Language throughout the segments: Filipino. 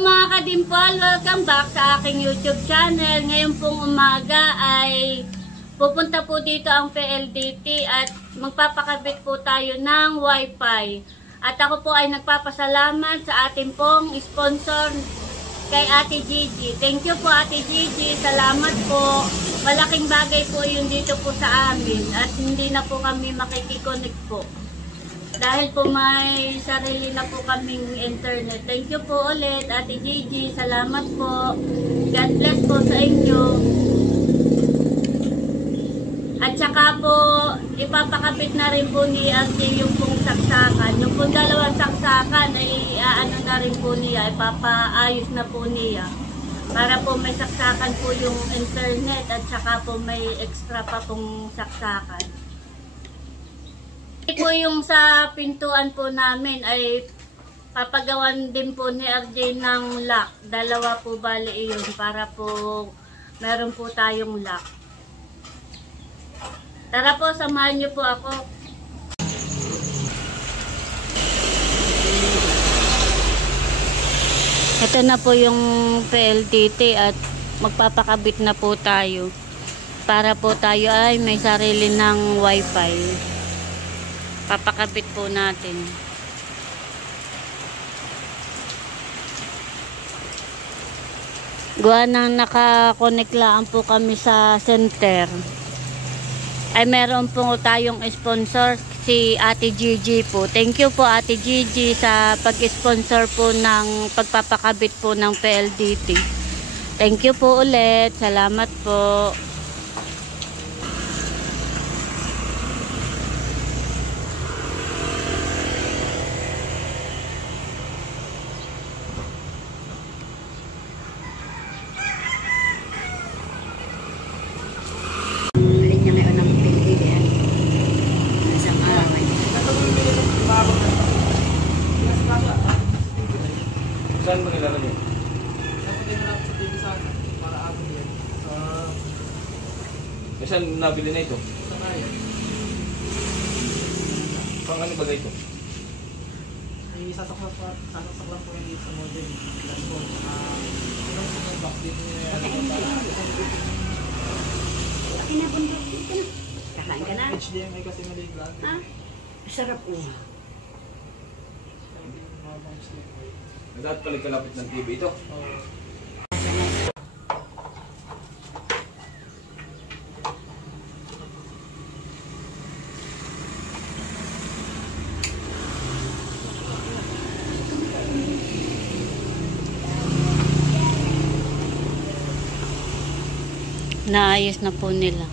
mga kadimpol, welcome back sa aking YouTube channel. Ngayon pong umaga ay pupunta po dito ang PLDT at magpapakabit po tayo ng Wi-Fi. At ako po ay nagpapasalamat sa ating pong sponsor kay Ate Gigi. Thank you po Ate Gigi, salamat po. Malaking bagay po yun dito po sa amin at hindi na po kami makikiconnect po. Dahil po may sarili na po kaming internet. Thank you po ulit, Ate Gigi. Salamat po. God bless po sa inyo. At saka po, ipapakabit na rin po ni Ate yung pong saksakan. Yung pong dalawang saksakan ay ano na rin po niya, ipapaayos na po niya. Para po may saksakan po yung internet at saka po may extra pa pong saksakan. Po yung sa pintuan po namin ay papagawan din po ni RJ ng lock. Dalawa po bali iyon para po meron po tayong lock. Tara po, samahan niyo po ako. Ito na po yung PLDT at magpapakabit na po tayo. Para po tayo ay may sarili ng Wi-Fi. Papakabit po natin. Gawa nang nakakonect lang po kami sa center. Ay meron po tayong sponsor, si Ate Gigi po. Thank you po Ate Gigi sa pag-sponsor po ng pagpapakabit po ng PLDT. Thank you po ulit. Salamat po. Saan ba nilalagay? Napagay na lang sa TV sana para abot yan. Saan nabili na ito? Sa kaya. Pang ano ba ito? Ay sasaksak lang po yung sa modem. Lang po. Ilang sa mga box dito niya. Pinabundok dito na. Kakain ka na? HDMI kasi maliglan. Ha? Sarap po. Dapat pala kalapit ng TV ito. Naayos na po nila.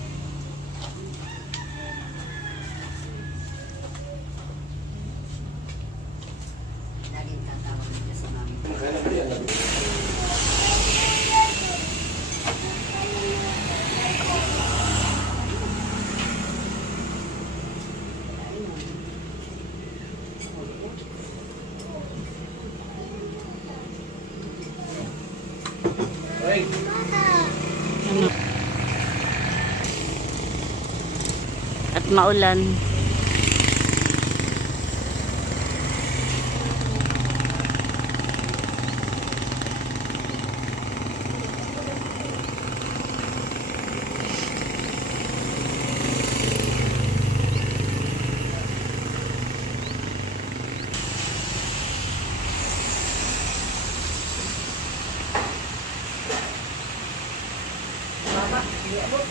Ay! Ano? At maulan. Tama, hindi abot.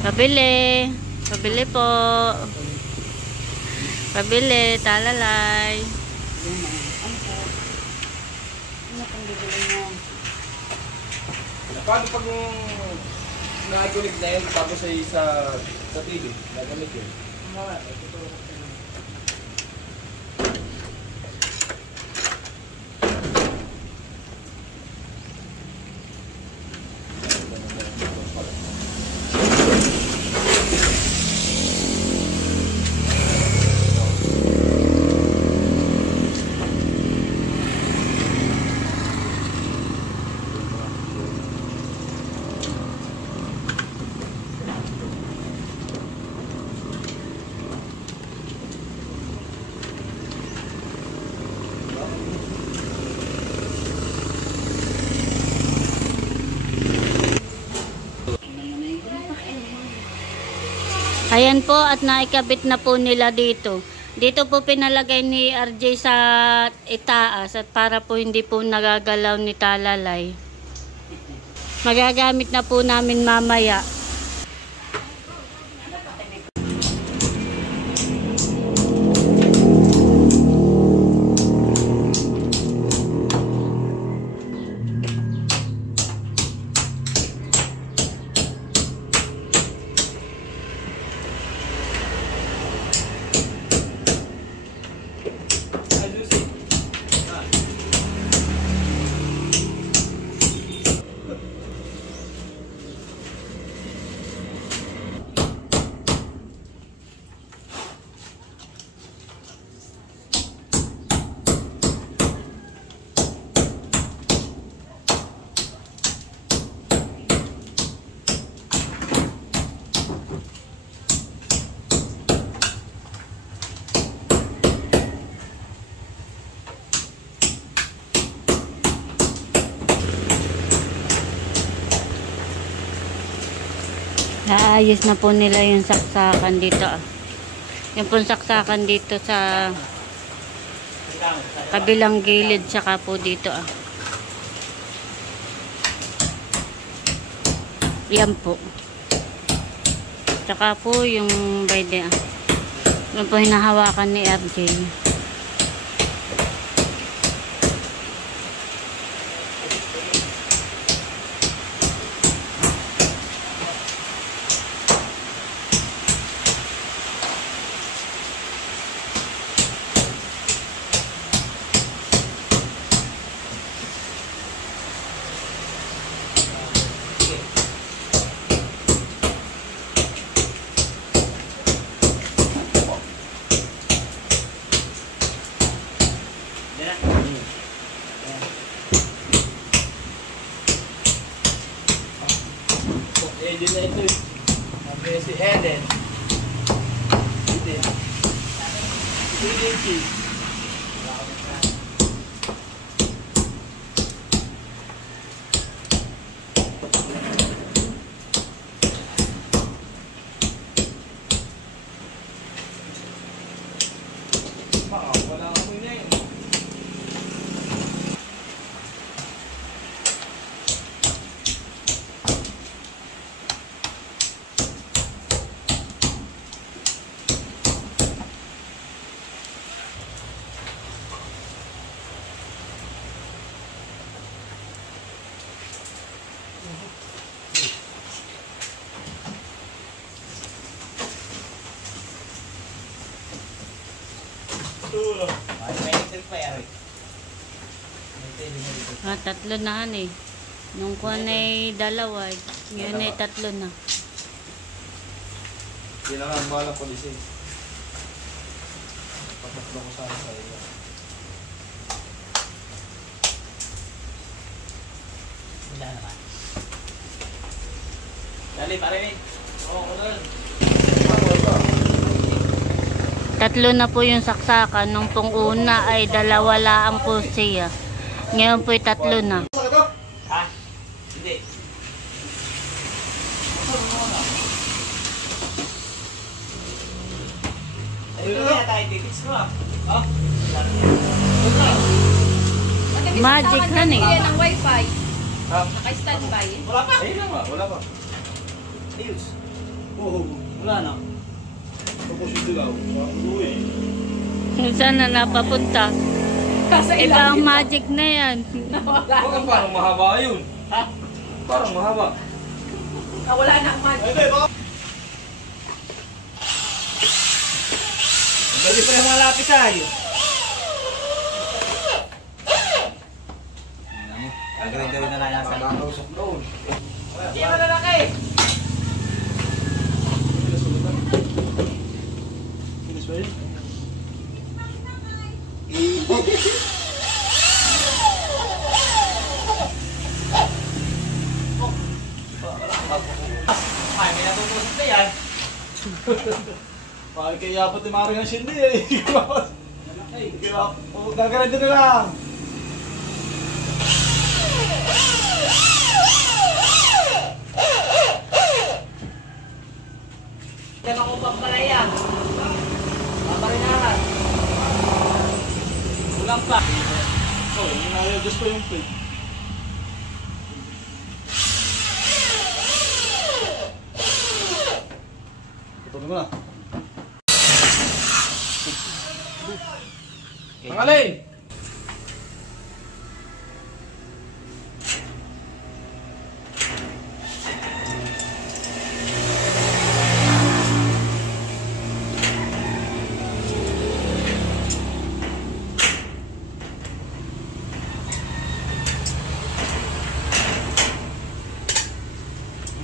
Pabili. Pabili po. Pabili. Talalay. Ano pang bibili mo? Paano pag na-connect na yun tapos ay sa TV? Nagamit yun? Mga ito. Ayan po at naikabit na po nila dito. Dito po pinalagay ni RJ sa itaas at para po hindi po nagagalaw ni Talalay. Magagamit na po namin mamaya. Naayos na po nila yung saksakan dito. Yung pong saksakan dito sa kabilang gilid saka po dito. Yan po. Saka po yung bayde. Yan po hinahawakan ni RJ. Eden na ito. Sabi si Eden. Eden. Eden. Wala ako na yun. Tatlo na eh. Nung kuwan ay dalawa, ngayon ay tatlo na. Hindi na nga ang balang polisin. Patatlo ko sana sa iyo. Wala naman. Dali, pare. Oo, doon. Tatlo na po yung saksakan. Nung pong una ay dalawa lang po siya. Ngayon po ay tatlo na. Ha? Hindi. Ito na tayo tickets ko ah. Ha? Magic na eh. Yan ang wifi. Ha? Naka-standby. Wala pa? Ayun na nga, wala pa. Ayos. Oo. Wala na. Tapos yung dilaw. Uwi. Saan na napapunta? Sa Iba ang magic na yan. Nawala. Bakit parang mahaba yun? Ha? Parang mahaba. Nawala na ang magic. Pwede pa yung mga lapis tayo. Gagawin na lang nasa. Nakakausap doon. Hindi mo lalaki. Finish ba yun? Ay, may natutusok na yan. Bakit kaya pati maring ang sindi eh. Gagalan din na lang. Kaya ako pa Sabi mo na. Tanggalin!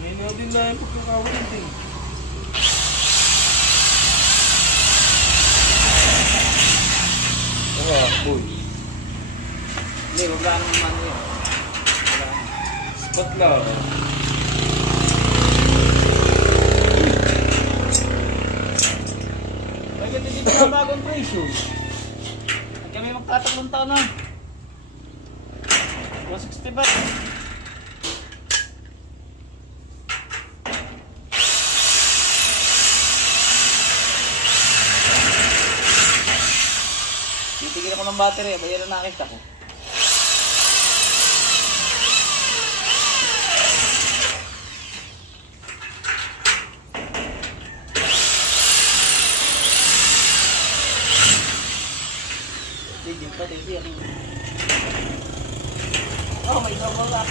Ngayon din na yung pagkakawin din. Boy. Hindi, wala naman man yun. Spot lang. Bagay din dito na bagong presyo. At kami magkatatlong taon na. 165. Titigil ako ng battery, bayaran na nakita ko. Tigil pa, tigil. Oh, may double lock.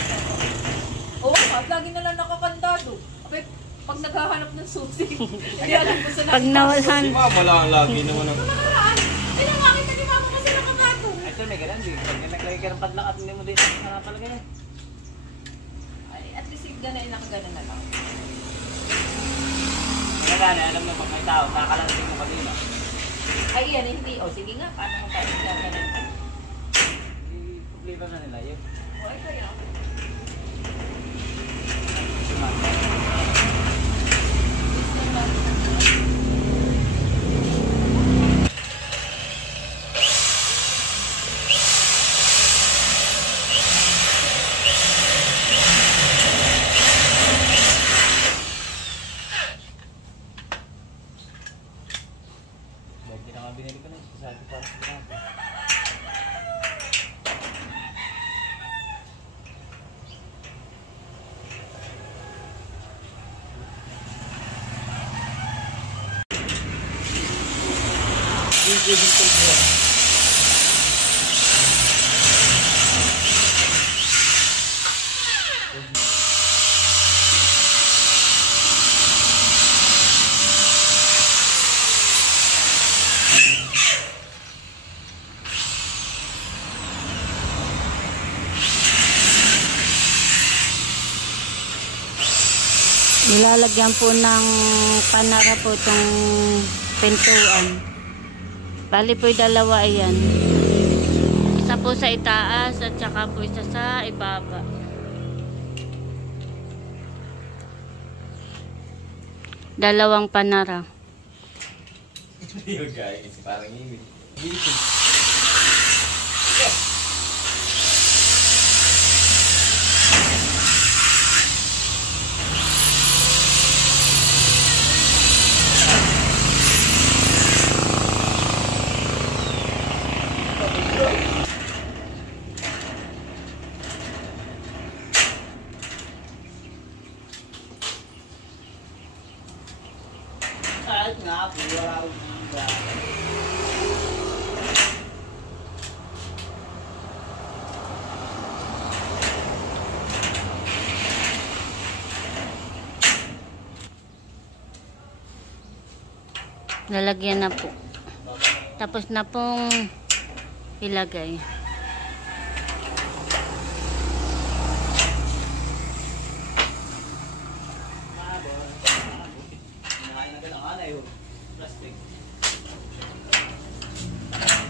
Oo, lagi na lang nakakandado. Okay, pag naghahanap ng susi, hindi alam ko sa Pag nawalan. Si Mama lang lagi naman ang... nakaraan. Ay, nakakita ni Mama kasi nakakandado. Ito may ganun din. Pag naglagay ka ng padlock at hindi mo din talaga yan. Ay, at least ganay nakagana na lang. Nagana, alam mo pag may tao, nakakalating mo kanina. Ay, yan, hindi. O, sige nga, paano mo tayo gaganan? I-problema na nila yun. O, ay, kaya. Hindi na nga binili ko na. Sabi para sa ginagawa. Nilalagyan po ng panara po itong pintuan. Bali po yung dalawa ayan. Isa po sa itaas at saka po isa sa ibaba. Dalawang panara. Yung guys, parang ini. Kahit nga, wala akong iba. Lalagyan na po. Tapos na pong ilagay. Hinakain na ganang anay yun. Plastic.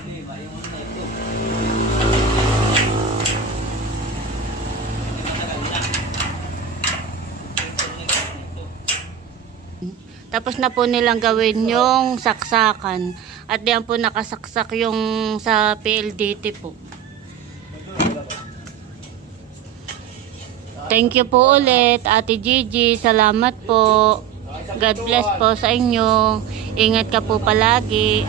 Hindi, mayroon na ito. Hindi matagal na. Tapos na po nilang gawin yung saksakan. At diyan po nakasaksak yung sa PLDT po. Thank you po ulit, Ate Gigi. Salamat po. God bless po sa inyo. Ingat ka po palagi.